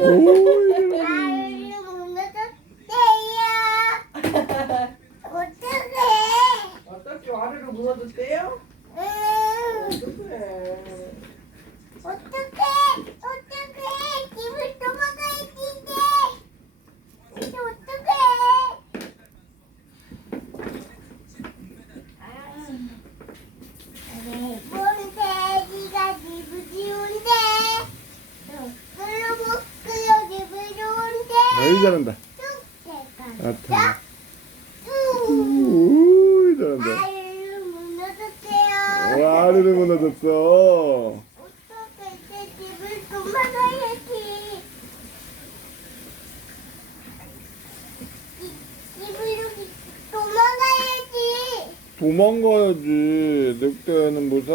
Outra que olha no bula do teu? Outra que é. Outra que 아유 잘한다 아타 우이 잘한다 아르르 무너졌어 집을 도망가야지. 집, 집을 여기. 도망가야지. 도망가야지. 도망가야지 늑대는 무서 뭐 사...